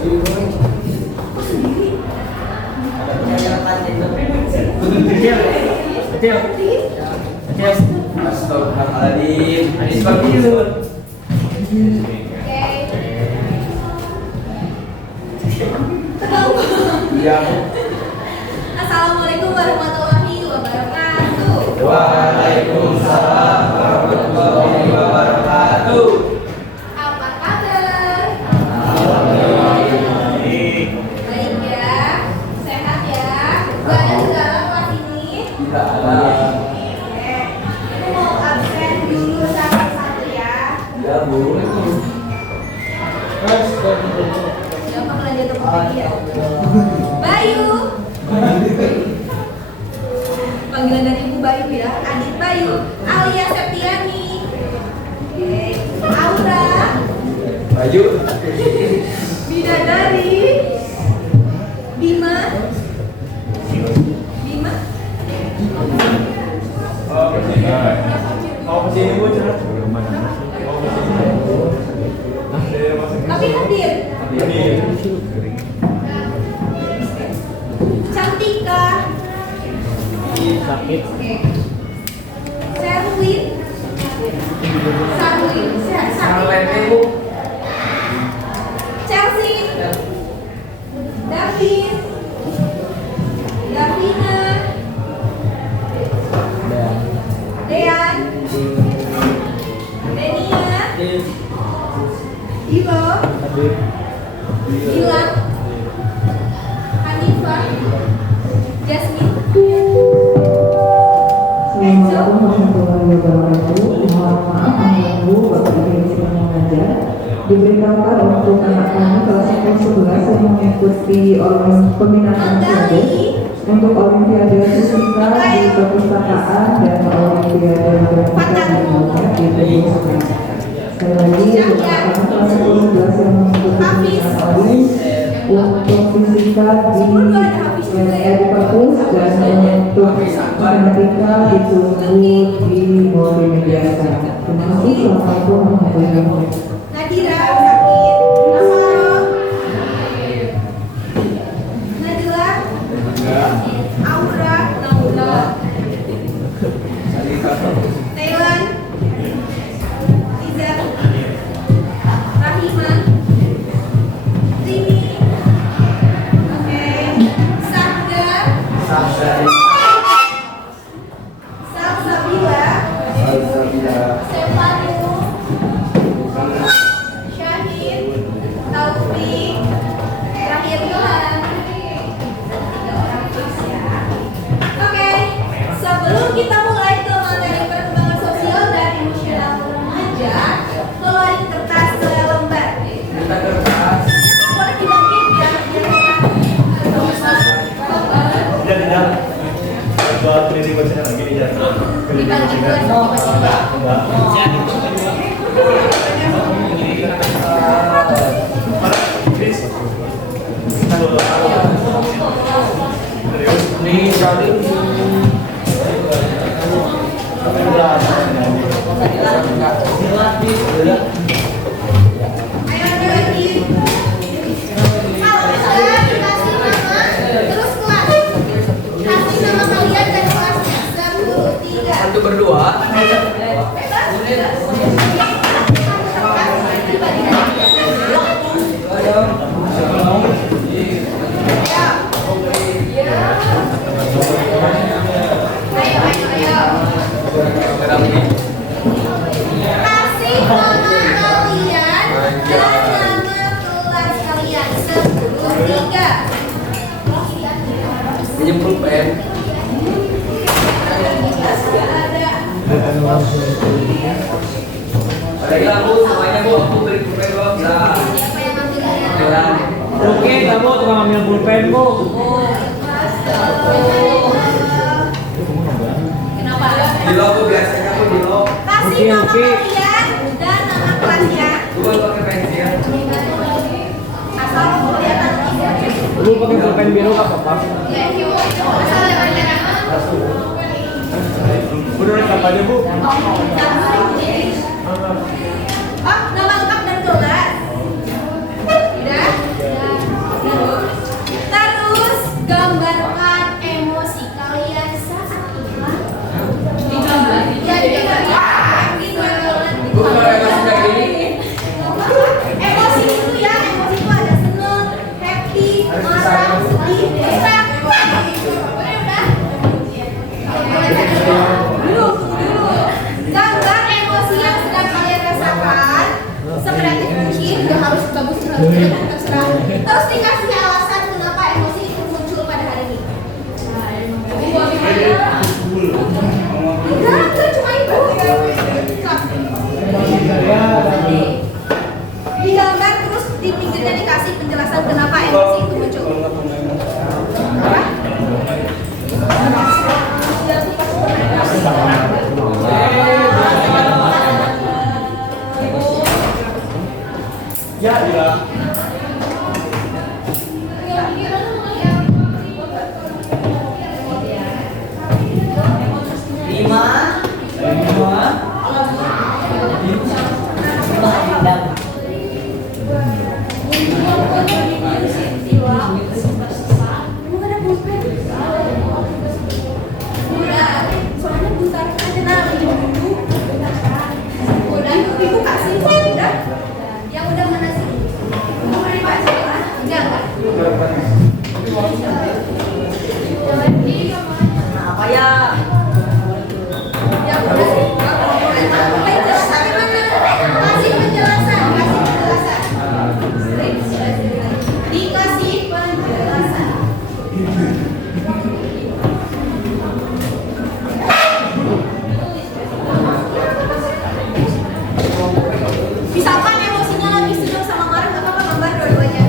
Astagfirullahaladzim. Anis Bakirun. Iya. Assalamualaikum warahmatullahi wabarakatuh. Waalaikumsalam warahmatullahi wabarakatuh. Apa kabar? Alhamdulillah. Baik ya, sehat ya. Gak ada segala kelas ini. Tidak ada. Oke, aku mau absen dulu satu-satu ya. Ya bu. Siapa belajar topik ya? Bayu. Panggilan dari Ibu Bayu ya. Adik Bayu, Alia Septiani. Oke, Aura. Baju. Bidadari. Bima. Bima. Mau kesini bu cerah. Tapi hadir. Cantika. Sakit. Oke. Serwin. Sarwin. Sarwin bu. Chelsea. David. Davina. Dean. Denia. Ivo. Gilang. Hanifah. Jasmine. Assalamualaikum warahmatullahi wabarakatuh. Mohon maaf mengganggu Bapak Ibu yang sedang mengajar. Diberitahukan untuk anak kami kelas 11 yang mengikuti pembinaan Olimpiade untuk Olimpiade Fisika di perpustakaan dan Olimpiade Matematika di Indonesia di perpustakaan. Sekali lagi diberitahukan kelas 11 yang mengikuti pembinaan Olim untuk fisika di perpus dan untuk matematika ditunggu di multimedia sekarang. Terima kasih. Assalamualaikum warahmatullahi wabarakatuh. Nadira sakit. Nasaro. Najla. Aura. Thailand. Liza. Rahima. Rini. Oke. Sabda. Salsabila. Stefanu. Syahid. Taufik. Terakhir Yohan. 3 orang terus ya. Oke, sebelum kita mulai ke materi perkembangan sosial dan emosional remaja, keluarin kertas selembar. Kita kertas. Boleh dibagi biar Tidak. Buat pendidik bacaan lagi nih jangan. dibagi dua sama Nih Charlie. Ayo ada lagi. Kalau sudah dikasih nama, terus kelas. Kasih nama kalian dan kelasnya. 1, 3. Satu berdua. Kasih nama kalian dan nama kelas kalian. 1, 3. Pinjam pulpen. Ada hilang bu, semuanya bu. Aku beri pulpen bu. Nah, Siapa yang ngambil kalian? hilang. Oke, kamu tukang ambil pulpen, Bu. Kenapa? Dilo bu biasanya bu dilo. Kasih nama Oke. kalian dan nama kelasnya. Gue pakai pensil. Asal kelihatan Lu pakai pulpen biru nggak apa-apa. asal Udah lengkap aja, Bu. Oh, nama lengkap dan kelas. Sudah? terserah. Terus dikasih alasan kenapa emosi itu muncul pada hari ini. Enggak, cuma itu. Digambar terus di pinggirnya dikasih penjelasan kenapa emosi itu muncul. Apa? Ya, iya. Soalnya bentar aja nah, udah ibu kasih udah. Yang udah mana sih? Mau dibaca kan? Enggak. Apa ya? Yang udah sih. Penjelasan mana? Kasih penjelasan, dikasih penjelasan. Misalkan emosinya lagi sedang sama marah, gak apa-apa gambar dua-duanya.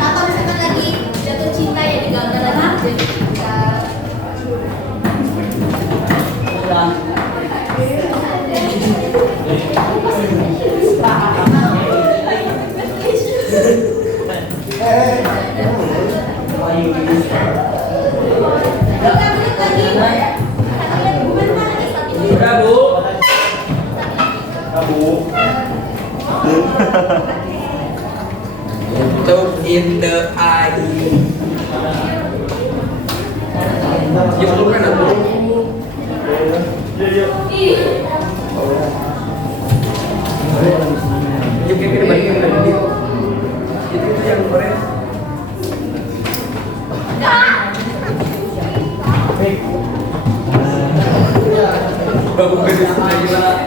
Atau misalkan lagi jatuh cinta ya digambar lagi. Udah Bu. Kamu. Look in the eye. Ya bukan aku. Yuk kita dibandingkan dengan dia. Itu yang Korea. Bagus gadis lagi lah.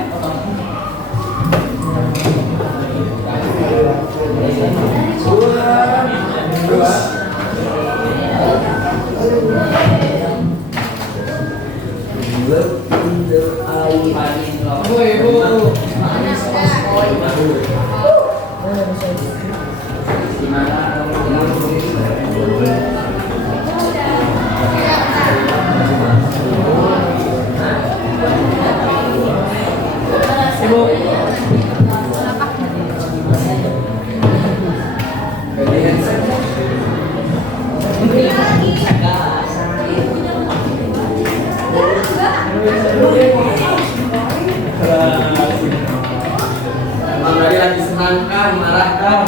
Emang lagi senang kan, marah kan?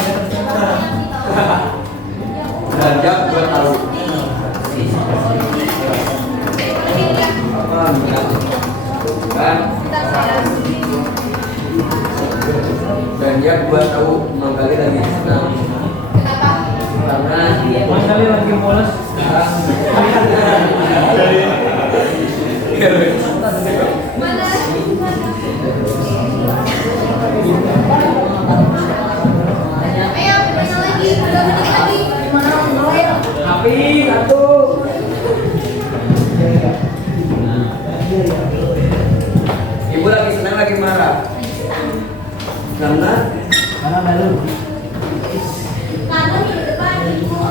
Belanja gue tahu. Kan? Belanja gue tahu Mang Gali lagi senang. Karena Mang Gali lagi polos sekarang. Tapi satu. Ibu lagi senang lagi marah. Karena baru.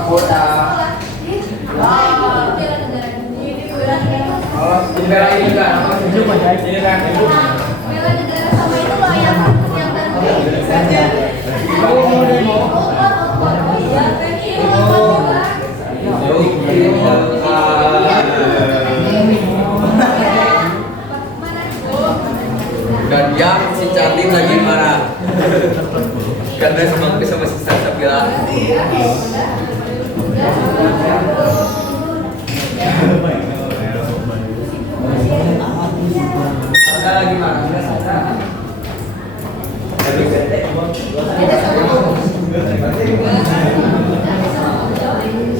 aku udah bela ini kan apa sih ini kan ibu. Bela negara sama itu loh yang Kamu mau demo? Dan yang si Charlie lagi marah karena sama si Sabila. Ada lagi marah.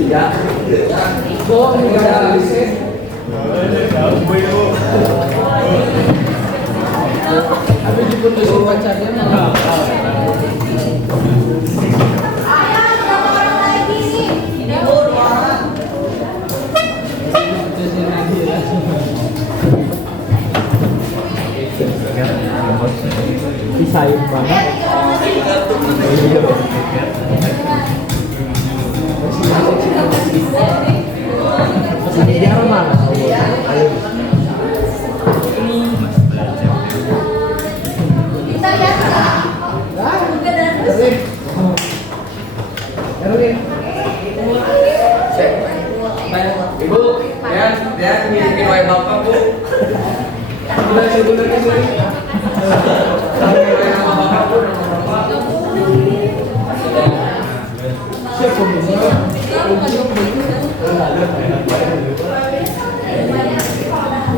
Ya. Oh, ini ada Habis diputusin pacarnya. banget. Masih di Jerman. Bisa ya? Bukan dan terus. Ibu, ya bikin wae bapak bu. Udah sudah sudah. Nama bapak bu, nama bapak.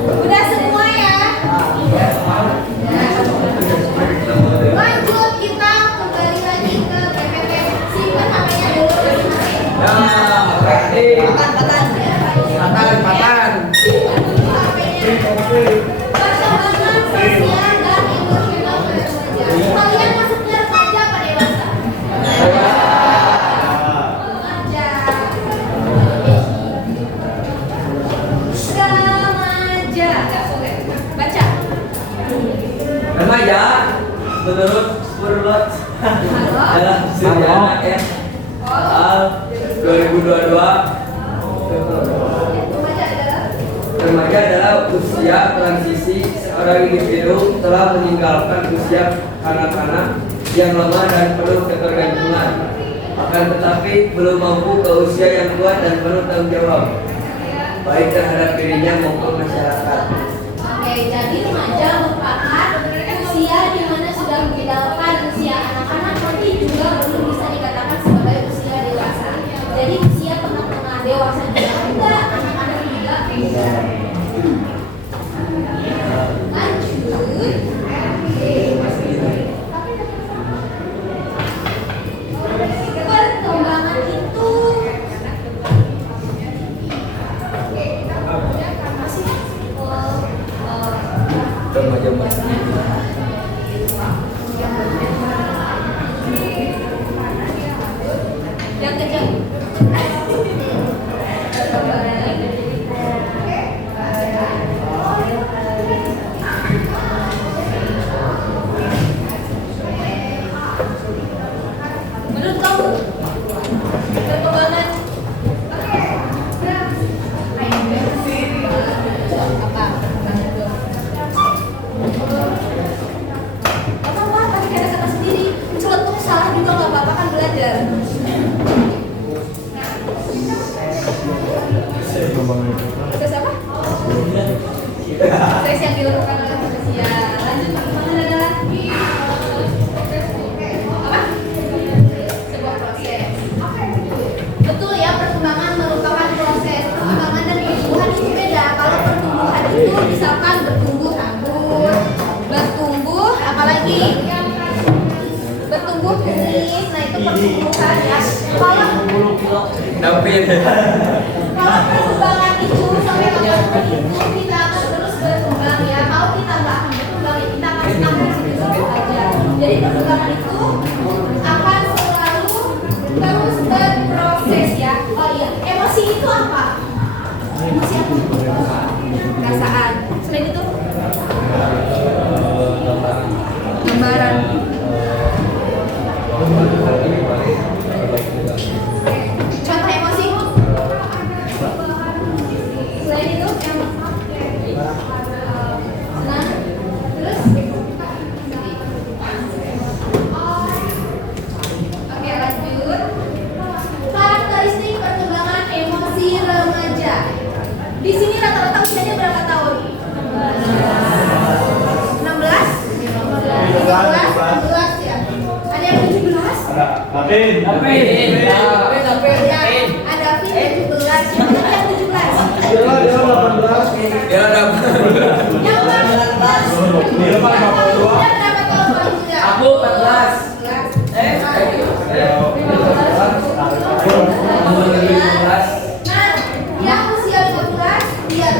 Udah semua ya. Lanjut kita kembali lagi ke PPT. Simpan HP-nya dulu. Patan. Perkembangan sosial dan emosional remaja. Kalian masuknya remaja apa dewasa? Remaja. Remaja. Baca. Remaja menurut Spurlot adalah usia anak ya. 2022 remaja adalah usia transisi seorang individu telah meninggalkan usia kanak-kanak yang lemah dan penuh ketergantungan, akan tetapi belum mampu ke usia yang kuat dan penuh tanggung jawab baik terhadap dirinya maupun masyarakat. Oke, jadi remaja merupakan usia di mana sudah meninggalkan usia anak-anak, tapi juga belum bisa dikatakan sebagai usia dewasa. Jadi usia tengah-tengah dewasa juga enggak, anak-anak juga enggak. Lanjut. Perkembangan itu Remaja masih yang kecil. Menurut kamu perkembangan apa? Apa tapi kata-kata sendiri celetuk salah juga nggak apa-apa kan belajar. Terus apa? Tes yang dilakukan oleh manusia. Lanjut perkembangan adalah apa? Sebuah proses. Betul ya, perkembangan merupakan proses. Perkembangan dan pertumbuhan itu beda. Kalau pertumbuhan itu misalkan bertumbuh rambut, bertumbuh apalagi? Bertumbuh kumis. Nah itu pertumbuhan ya. Kalau perkembangan itu sampai kapan itu kita akan terus berkembang ya. Kalau kita nggak akan berkembang ya kita akan stuck di situ aja. Jadi perkembangan itu akan selalu terus berproses ya. Oh iya, emosi itu apa? Emosi apa? Perasaan. Selain itu gambaran. Contoh emosi. Selain itu senang. Terus oke, lanjut. Karakteristik perkembangan emosi remaja. Di sini rata-rata usianya berapa tahun? 16? 16 ya. Ada yang 17? Apin. Ya, ada Vin 17. Yang tadi yang 17. Dia 18. dia ada Yang 18. Dia 42. Dia berapa tahun paling tidak? aku 14. Nah, yang usia 15, lihat.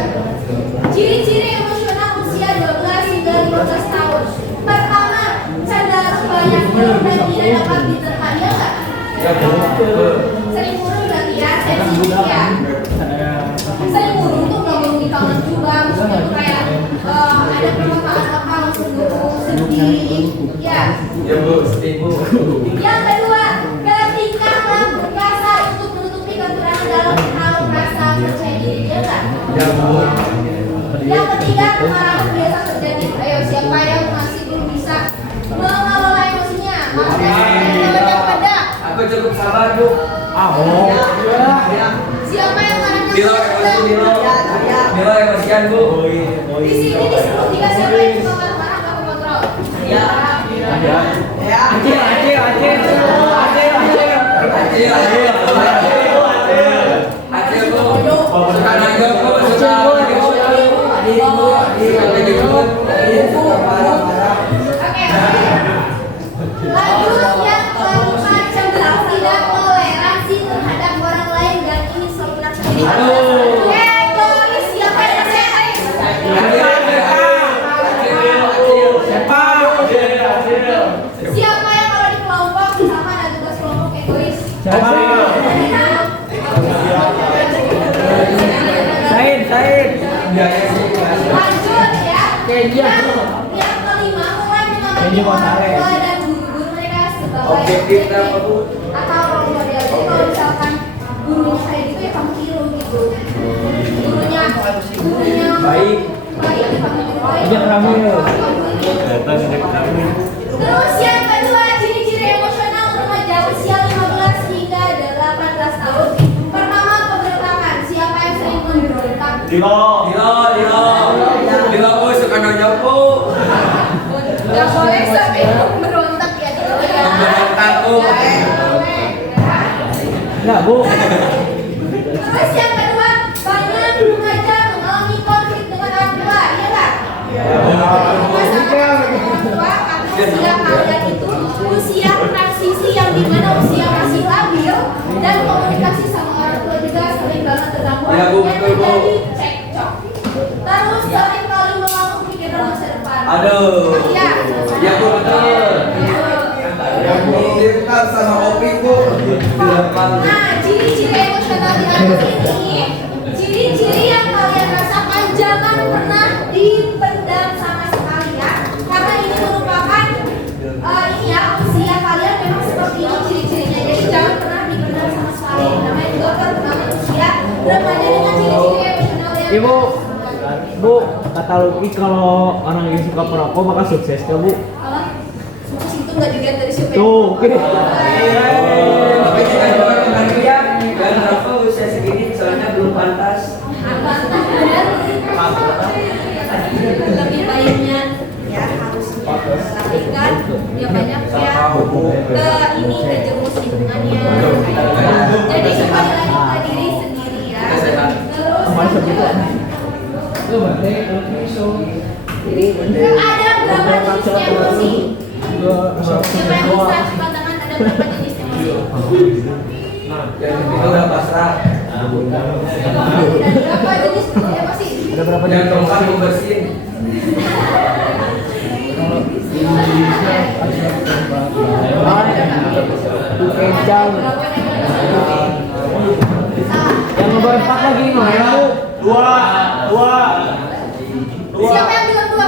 Ciri-ciri emosional usia 12 hingga 15 tahun. Pertama, cenderung banyak minum dan tidak dapat diterima, ya nggak? Sering murung berarti ya, sensitif ya. Sering murung tuh nggak mau dikangen juga, maksudnya tuh kayak ada permasalahan apa langsung dukung sedih, ya. Bu. Yang kedua, ketika melakukan kasar untuk menutupi kekurangan dalam hal rasa percaya diri. Ya enggak? Ya Bu. Yang ketiga, kemarahan biasa terjadi. Ayo, siapa yang masih belum bisa mengelola emosinya? Yang pada. Aku cukup sabar Bu. Siapa yang marahnya Bilo sudah emosi sedang? Bilo. Bilo emosian Bu. Di sini disebut tiga siapa yang suka marah-marah nggak kontrol. Ya. Acil Bu. Suka nanggung Bu. Suka marah-marah. Oke. Lanjut yang keempat, cenderung tidak toleransi terhadap orang lain dan ini selalu terjadi. Aduh. Egois, siapa yang egois? Siapa yang kalau di kelompok sama ada tugas kelompok egois? Lanjut ya. Yang kelima, mulai menganggap orang tua dan guru-guru mereka sebagai Objektif apa, Bu? atau role model. Jadi kalau misalkan gurunya kayak gitu ya kamu tiru gitu. Gurunya Baik. baik ya kamu tiru. Ajak rame. Terus yang kedua, ciri-ciri emosional remaja usia 15 hingga 18 tahun. Pertama, pemberontakan. Siapa yang sering memberontak? Dilo. Dilo Bu suka nonjok Bu. Gak boleh sampai memberontak ya gitu ya. Memberontak, Bu. Gak boleh. Enggak, Bu. Terus yang kedua, banyak remaja mengalami konflik dengan orang tua, iya nggak? Masalah dengan orang tua karena usia kalian itu usia transisi yang dimana usia masih labil dan komunikasi sama orang tua juga sering banget terganggu Ya, Bu, dan betul, Bu. terjadi cekcok. Terus sering kali mengalami pikiran masa depan. Aduh. Iya. Ya Bu betul. Direkam sama Opi Bu. Nah, ciri-ciri emosional di atas ini, ciri-ciri yang kalian rasakan jangan pernah dipendam sama sekali ya, karena ini merupakan ini ya usia kalian memang seperti ini ciri-cirinya, jadi jangan pernah dipendam sama sekali. Namanya juga perkembangan usia remaja dengan ciri-ciri emosional yang Ibu, Bu, kata Lucky kalau orang yang suka perokok bakal sukses kan, Bu? Allah, sukses itu nggak dilihat dari siapa Tuh, oke. Tapi kita coba kembali ya. Dan apa usia segini soalnya belum pantas. Lebih baiknya ya harusnya perhatikan ya banyak ya ke ini ke jemus lingkungannya jadi kembali lagi ke diri sendiri ya terus ada berapa jenis emosi siapa yang bisa angkat tangan ada berapa jenis emosi Yang itu udah pasrah. ada berapa jenis emosi Ada berapa Yang jenis keempat emosi? membersihin. Kencang. Yang nomor 4 lagi mana, Bu? Dua. siapa yang bilang dua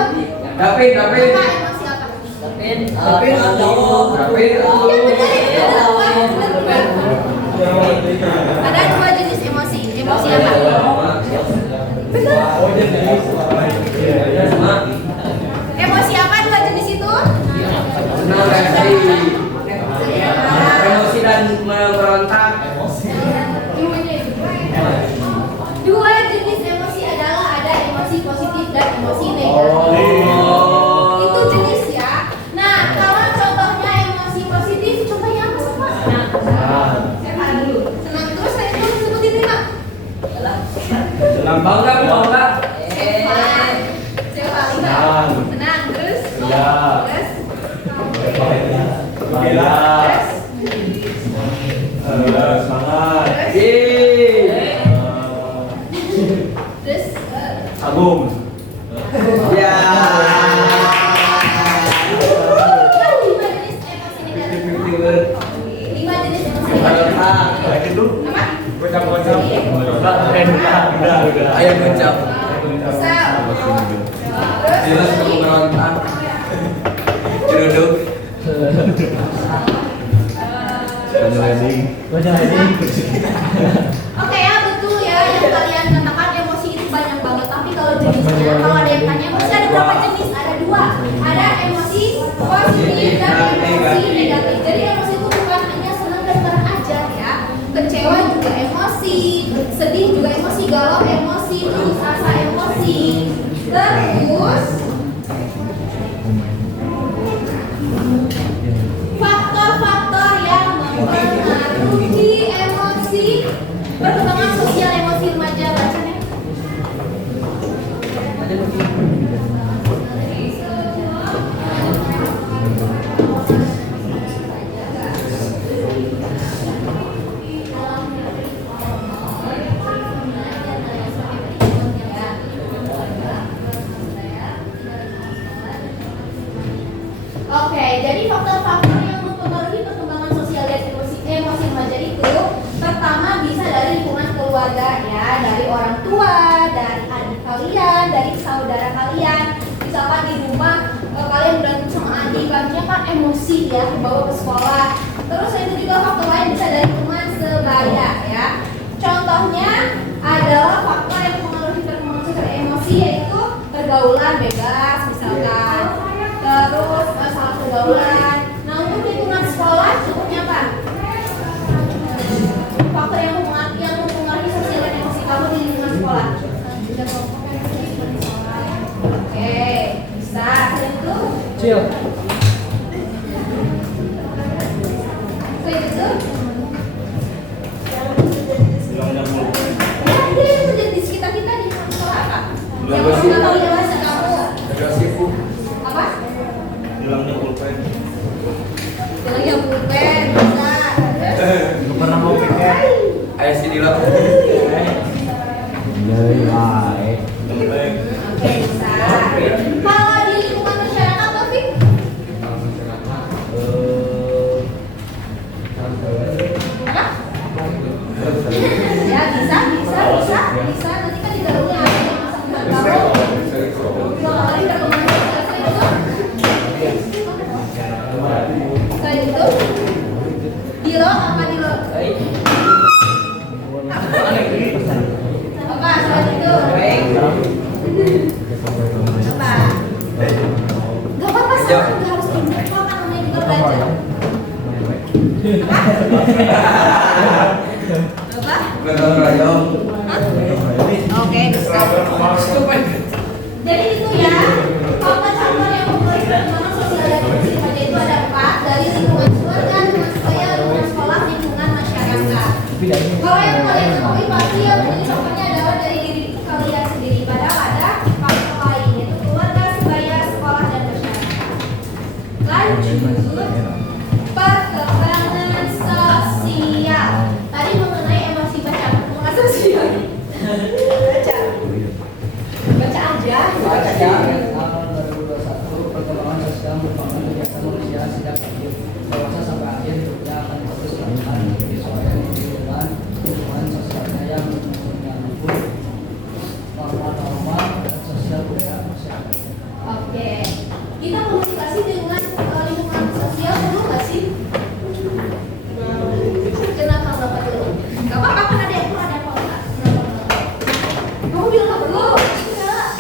David. apa emosi apa David. ada dua jenis emosi emosi apa emosi apa dua jenis itu Senang reaksi. Emosi dan memberontak. dua jenis emosi adalah ada emosi positif dan emosi negatif itu jenis ya nah kalau contohnya emosi positif contohnya apa sih Mas? Saya marah dulu senang terus saya dulu sebutin lima Bangga Bu, bangga. senang terus terus Semangat. Yeay. terus Agung. Ya. lima jenis emosi negatif lima jenis emosi negatif Memberontak. Lagi tuh. apa? Gocap-gocap. Udah. Ayo gocap. Kesal Jelas memberontak. Jeruduk. Baca ini. Oke ya, betul ya yang kalian katakan emosi itu banyak banget. Tapi kalau jenisnya, kalau ada yang tanya emosi ada berapa jenis? Ada dua. Ada emosi positif dan emosi negatif. Jadi emosi itu bukan hanya senang dan marah aja ya. Kecewa juga emosi, sedih juga emosi, galau emosi, terus rasa emosi. Terus faktor-faktor yang mempengaruhi emosi, perkembangan sosial emosi remaja bacanya. Oke, jadi faktor-faktor yang mempengaruhi perkembangan sosial dan emosi remaja itu pertama bisa dari lingkungan keluarga ya, dari orang tua, dari adik kalian, dari saudara kalian. Misalkan di rumah kalian berantem sama adik, akhirnya kan emosi ya, bawa ke sekolah. Terus itu juga faktor lain bisa dari teman sebaya ya. Contohnya adalah faktor yang mempengaruhi perkembangan sosial emosi yaitu pergaulan bebas misalkan. Terus masalah pergaulan. Nah untuk lingkungan sekolah contohnya apa? Faktor yang mempengaruhi sosial dan emosi kamu di lingkungan sekolah. Oke, bisa. Itu. Cil. Itu. Bilangnya pulpen. Ya itu yang terjadi di sekitar kita di sekolah apa? Yang Berapa sih? nggak tahu dewasa kamu. Agresif Bu. Apa? Bilangnya pulpen. Yang yang pulpen bisa. Nggak pernah mau pikir. Ayo sini lah. Dari baik. Genteng. Oke, bisa. Kalau di lingkungan masyarakat, Taufik? Hah? Ya, bisa. Nanti kan di dalamnya ada yang masak buat kamu. Dua kali perkembangan sosial itu. Selain itu, Dilo apa Dilo? Apa? Selain itu? Apa? Gak apa-apa, sama nggak harus pindah. Kok kan namanya juga belajar. Apa? Gotong royong. Oke, bisa. Jadi itu ya, faktor-faktor yang mempengaruhi perkembangan sosial dan emosi remaja itu ada 4 dari lingkungan keluarga, lingkungan sekolah, lingkungan sekolah, lingkungan masyarakat. Kalau yang kalian ketahui pasti yang menjadi contohnya adalah dari diri kalian sendiri. Padahal ada faktor lain yaitu keluarga, sebaya, sekolah dan masyarakat. Lanjut, perkembangan sosial. Tadi mengenai emosi baca, perkembangan sosial. Baca aja. Tahun 2021 perkembangan sosial merupakan kegiatan manusia sejak lahir dewasa sampai akhir hidupnya akan terus berjalan menyesuaikan dengan lingkungan sosialnya yang mengganggu norma-norma dan sosial budaya masyarakat. Oke, kita komunikasi dengan lingkungan sosial perlu nggak sih? Kenapa nggak perlu? Gak apa-apa, kan ada yang perlu, ada yang enggak. Kamu bilang nggak perlu? Enggak.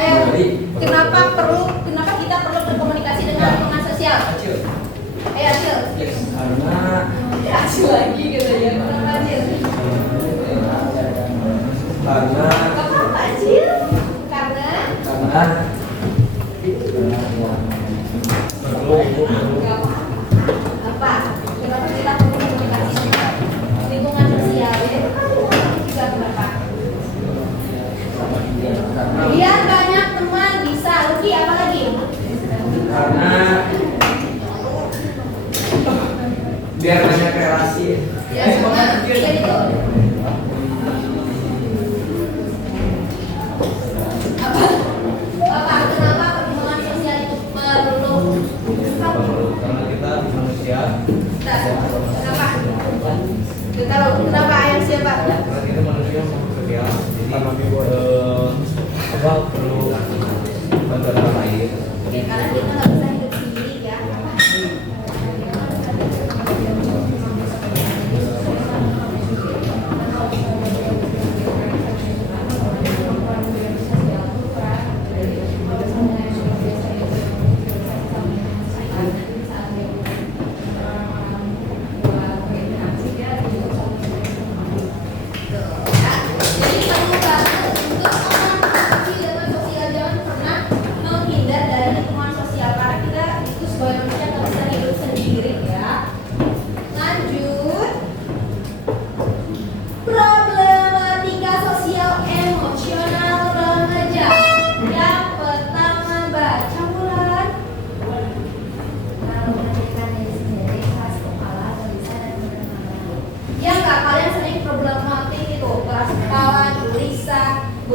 Ayo, kenapa perlu? Kenapa kita perlu berkomunikasi dengan lingkungan sosial? Acil. Ayo, Acil. Yes. Karena Ya, Acil lagi gitu ya. Kenapa Acil? karena Gak apa-apa, Acil. Karena Gak apa. Kenapa kita perlu komunikasi dengan lingkungan sosial? Ya, itu kan lingkungan juga kenapa? Biar banyak teman bisa. Rugi apa lagi? karena biar banyak relasi. Ya sama. Biar itu. Apa? Kenapa perkembangan sosial itu perlu? Karena kita manusia. Bentar. Kenapa? Kenapa ayam siapa? Karena kita manusia sosial. Jadi apa perlu bantuan orang lain. Ya, karena kita nggak bisa hidup sendiri ya.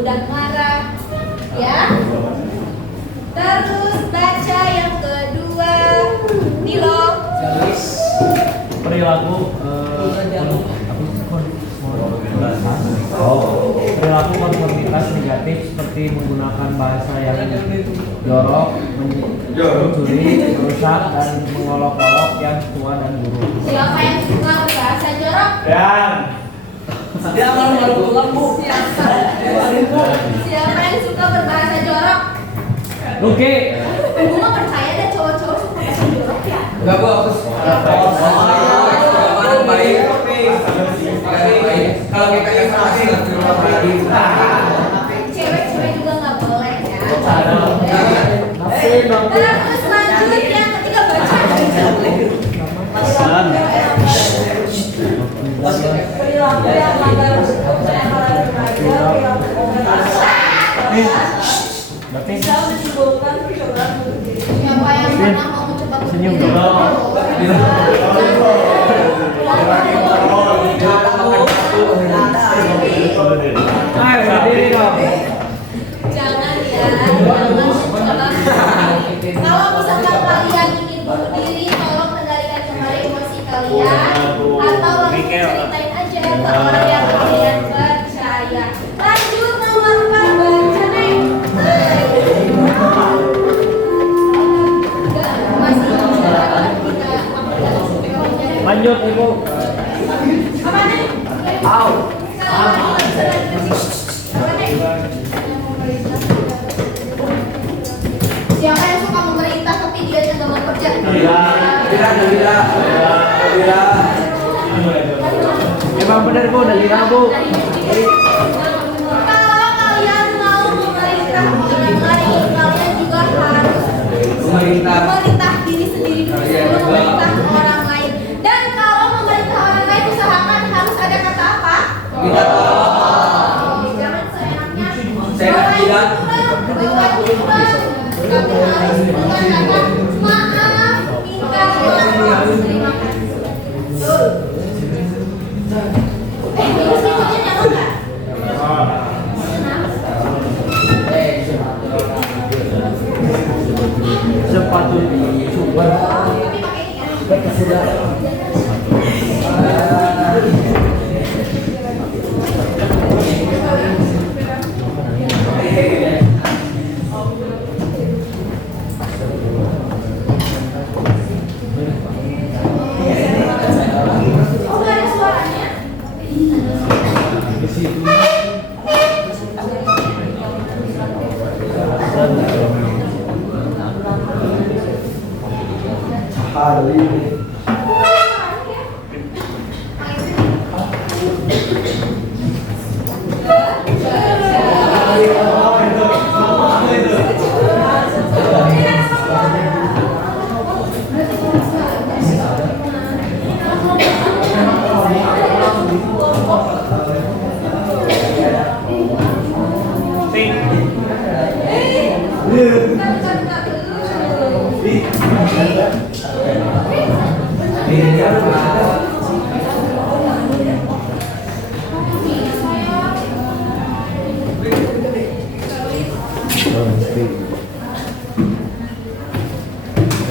dan marah. Ya. Terus baca yang kedua. Nilo. Perilaku perilaku konformitas negatif seperti menggunakan bahasa yang jorok, mencuri, merusak, dan mengolok-olok yang tua dan buruk. Siapa yang suka berbahasa jorok? Siapa yang suka berbahasa jorok? Oke. Gue mah percaya deh cowok-cowok suka bahasa jorok ya. Enggak bu, aku baik. Kalau kita yang pasti nggak terima lagi. Cewek-cewek juga nggak boleh ya. Nafsu dong. Terus lanjut yang ketiga baca. Pesan. Perilaku yang melanggar kepercayaan remaja, perilaku Bisa menimbulkan percobaan bunuh diri. Siapa yang pernah mau mencoba bunuh Senyum diri? dong. Ayo berdiri dong. Jangan ya, jangan mencoba. Kalau misalkan kalian ingin bunuh diri, tolong kendalikan kembali emosi kalian atau langsung ceritain aja ke orang yang kalian percaya. Lanjut nomor 4 baca nih. Masih tidak Lanjut ibu. apa nih? Siapa yang suka memerintah tapi dia tidak bekerja? Emang bener bu, dari bu. Kalau kalian mau memerintah orang lain, kalian juga harus memerintah diri sendiri dulu sebelum memerintah orang lain. Dan kalau memerintah orang lain usahakan harus ada kata apa? Jangan seenaknya. Bawa imbang. Tapi harus dengan kata maaf, minta maaf, terima kasih. Ini semuanya nyala nggak? Sepatu di super. Tapi pakai ini ya. Oh, nggak ada suaranya? Di situ.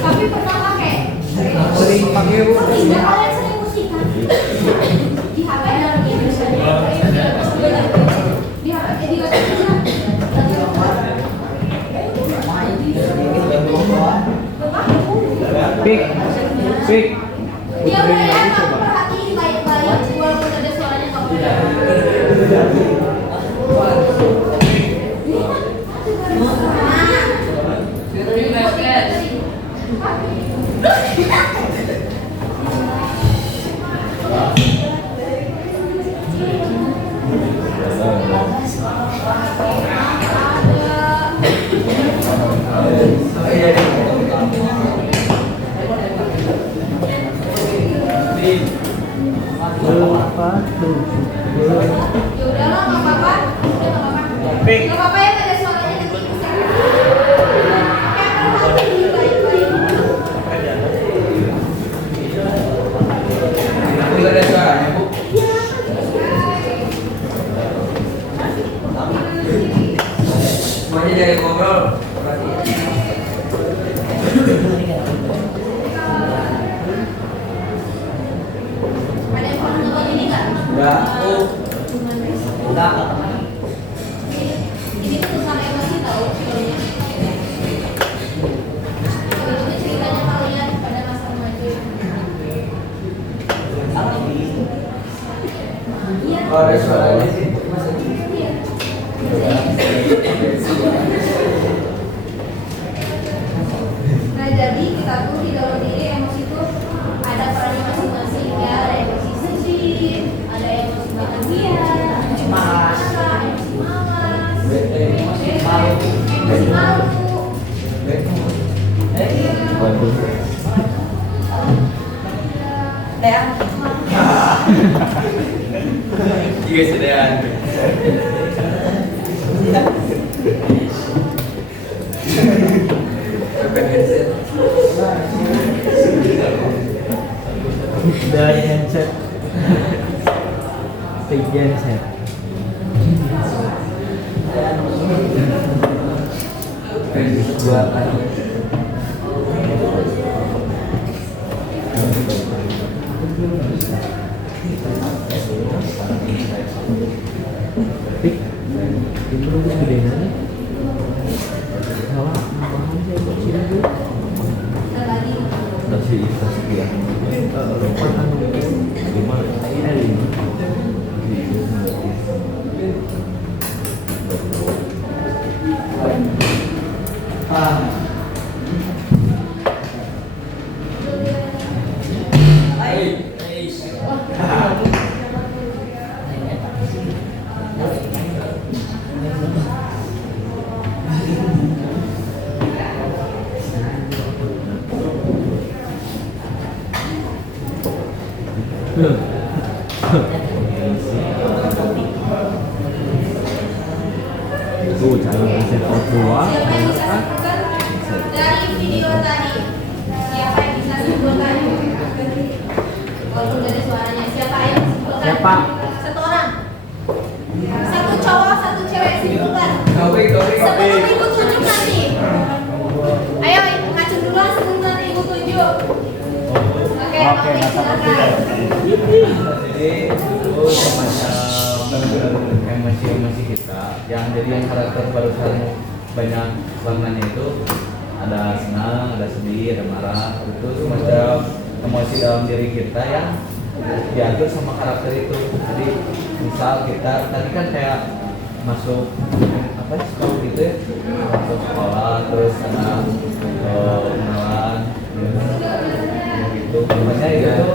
Tapi pernah pakai? Sering pakai bu. Tidak, kalian sering musik kan? Di HP dan di Indonesia. Di HP, di laptop. Pik, pik. Ya udah ya, kamu perhatiin baik-baik walaupun ada suaranya kamu. Sepatu. Ya udahlah, nggak apa-apa. Udah nggak apa-apa. Nggak apa-apa ya, ada suaranya nanti bisa. Kayak perhatiin baik-baik. Tidak ada suaranya bu. Ya, Enggak. Enggak. Ini tuh tentang emosi tahu filmnya. Itu ceritanya kalian pada masa remaja. Iya. Oh, ada suaranya sih. Iya. Nah jadi kita tuh di dalam diri emosi itu ada perannya masing-masing ya, ada emosi sedih, ada emosi bahagia, emosi malas, emosi malu. Iya sedang. Dari handset. Take handset. Buat lagi. Pik. Ini lu gede nih. Salah, paham saya buat sini tuh. Kasih ya. Tuh, cara mindset dua. Siapa yang bisa sebutkan dari video tadi? Siapa yang bisa sebutkan? Walaupun dari suaranya, siapa yang sebutkan? Siapa? Satu orang. Satu cowok, satu cewek sebutkan. Kopi. Sebelum ibu tunjuk nanti. Ayo, ngacung duluan sebelum nanti ibu tunjuk. Oke, Oke, Taufik, silakan. Jadi itu semacam emosi-emosi kita yang jadi yang karakter barusan banyak warnanya itu ada senang, ada sedih, ada marah. Itu semacam emosi dalam diri kita yang diatur sama karakter itu. Jadi misal kita tadi kan kayak masuk apa sih sekolah gitu ya, masuk sekolah terus ada kenalan gitu. Makanya itu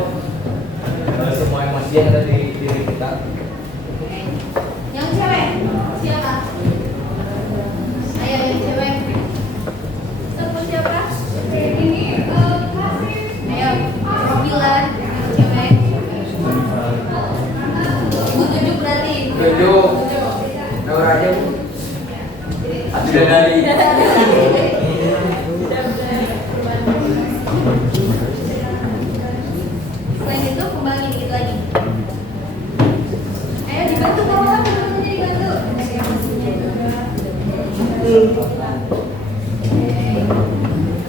semua emosi yang ada di diri kita. Yang cewek, siapa? Ayo, yang cewek. Sebut siapa? Ini ayo, Robilan, yang cewek. Ibu tunjuk berarti. Tunjuk. Nomor aja Bu. Sudah dari. Selain itu kembangin dikit lagi. Ayo dibantu bawa, teman-temannya dibantu.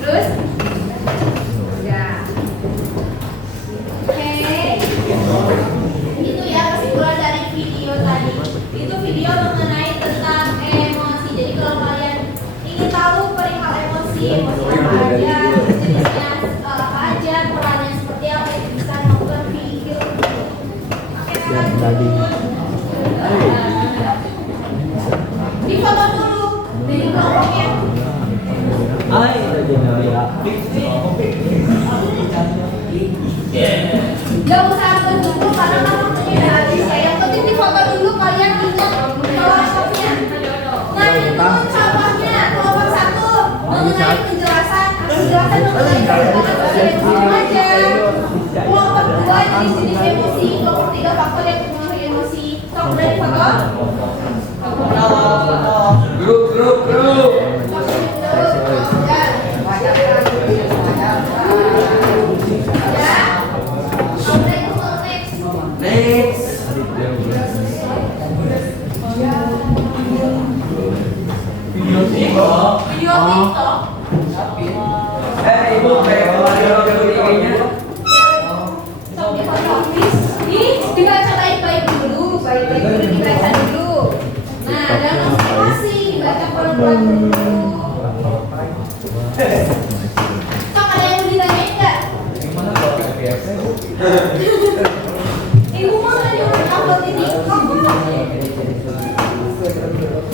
Terus? Ya. Oke. Itu ya kesimpulan dari video tadi. Itu video mengenai tentang emosi. Jadi kalau kalian ingin tahu perihal emosi apa aja, jenisnya apa aja, perannya seperti apa, itu bisa nonton video. Oke, Tadi. di foto dulu dari kelompoknya. Hai, Genelia. Gak usah bentuk dulu karena kan waktunya udah habis ya. Yang penting di foto dulu kalian ingat kelompoknya. Nah itu contohnya kelompok satu mengenai penjelasan mengenai kelompok aja. Kelompok dua jenis-jenis emosi, kelompok tiga faktor yang mempengaruhi emosi. Sok udah di foto. Grup. Next. Video TikTok. Ibu kayak kemarin orang yang IG-nya. Sok di foto. Dibaca baik-baik. ada masing-masing baca pelan-pelan dulu. Kok ada yang ditanyain nggak? Gimana kalau KPS? Ibu mau nyuruh upload di TikTok.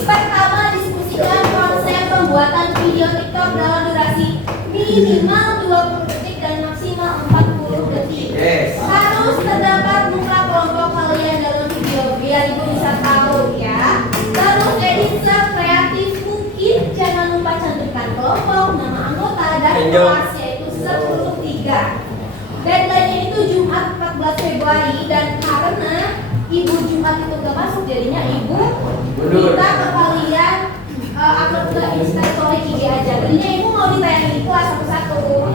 Pertama, diskusikan konsep pembuatan video TikTok dalam durasi minimal 20 detik dan maksimal 40 detik. Yes. Harus terdapat muka kelompok kalian dalam video biar ibu bisa tahu ya. Terus edit sekreatif mungkin, jangan lupa cantumkan kelompok, nama anggota dan kelas yaitu 10.3. Deadline-nya itu Jumat 14 Februari dan karena ibu Jumat itu gak masuk jadinya ibu minta ke kalian upload ke Instastory IG aja. Jadinya ibu mau ditayangin di kelas satu-satu.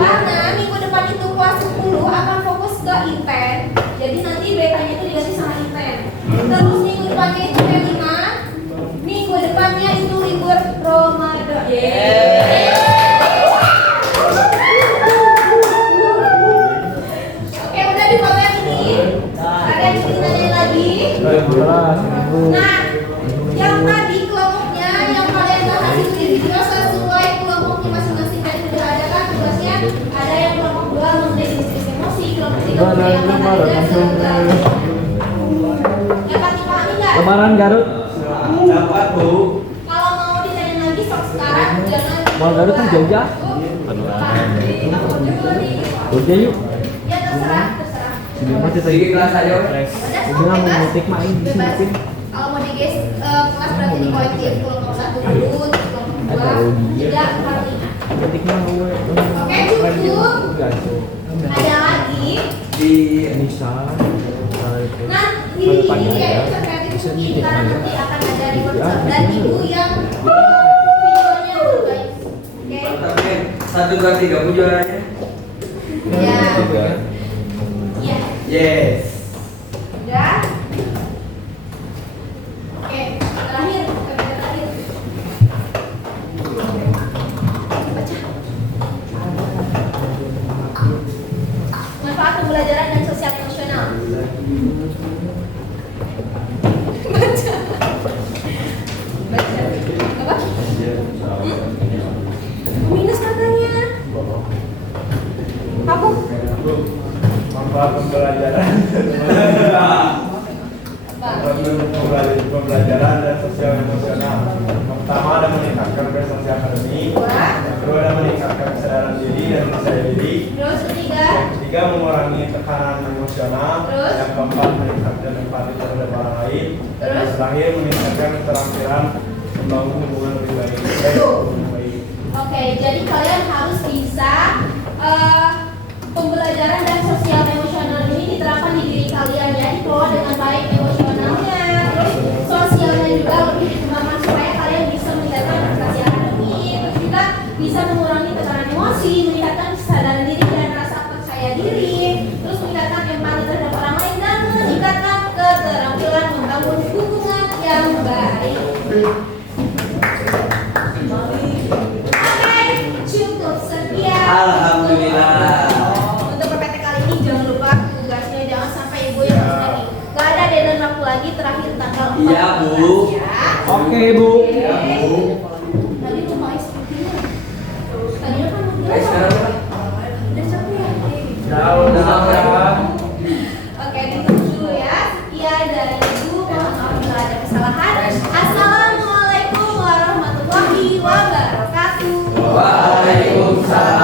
Karena minggu depan itu kelas 10 akan fokus ke event. Jadi nanti betanya itu diganti sama event. Terus minggu depannya itu webinar. Minggu depannya itu libur Ramadan. Oke, udah dipotong ini. Ada yang ingin nanya lagi? Nah, yang tadi kelompoknya yang kalian bahas itu di video sesuai kelompoknya masing-masing dan sudah ada kan tugasnya. Ada yang kelompok 2 mengenai bisnis emosi, kelompok 3 mengenai olahraga, yang pasti pahami nggak? Lebaran Garut. Dapat, Bu. Kalau mau ditanya lagi sok sekarang jangan. Mau Garut kan Jogja? Jogja yuk. Ya terserah. Sedikit kelas aja. Udah mau mutik main bebas. Kalau mau di guys kelas berarti di kolektif kelompok 1 dulu, kelompok 2, 3, 4, 5. Oke, cukup. Ada lagi. Di Nah, ini ya kreatif mungkin karena nanti akan ada di workshop dan ibu yang videonya terbaik. Oke. mantap, men. 1, 2, 3 Bu juaranya. Ya. Ya. Yes. Udah. Oke, terakhir, terakhir. Baca. Manfaat pembelajaran dan sosial emosional. Baca. Baca. Apa? Minus katanya. Apa? Manfaat pembelajaran. Pembelajaran dan sosial emosional. Pertama ada meningkatkan prestasi akademik. Yang kedua ada meningkatkan kesadaran diri dan percaya diri. Terus ketiga. Yang ketiga mengurangi tekanan emosional. Terus? Yang keempat meningkatkan empati terhadap orang lain. Dan Terus? yang terakhir meningkatkan keterampilan membangun hubungan lebih baik. Oke, jadi kalian harus bisa pembelajaran dan sosial emosional ini diterapkan di diri kalian ya, dikelola dengan baik emosionalnya, terus sosialnya juga lebih dikembangkan supaya kalian bisa meningkatkan prestasi akademik, terus juga bisa mengurangi tekanan emosi, meningkatkan kesadaran diri dan rasa percaya diri, terus meningkatkan empati terhadap orang lain dan meningkatkan keterampilan membangun hubungan yang baik. Oke, cukup sekian. Alhamdulillah. Untuk PPT kali ini jangan lupa tugasnya, jangan sampai ibu yang ini. Gak ada deadline waktu lagi, terakhir tanggal 14 Iya, Bu. ya. Oke, Bu. Ya, Bu. Tadi cuma SPP-nya. Tadi kan Ayo sekarang apa? udah capek. Jauh Nah, Oke, ditutup dulu ya. Sekian dari ibu. Mohon maaf bila ada kesalahan. Assalamualaikum warahmatullahi wabarakatuh. Waalaikumsalam.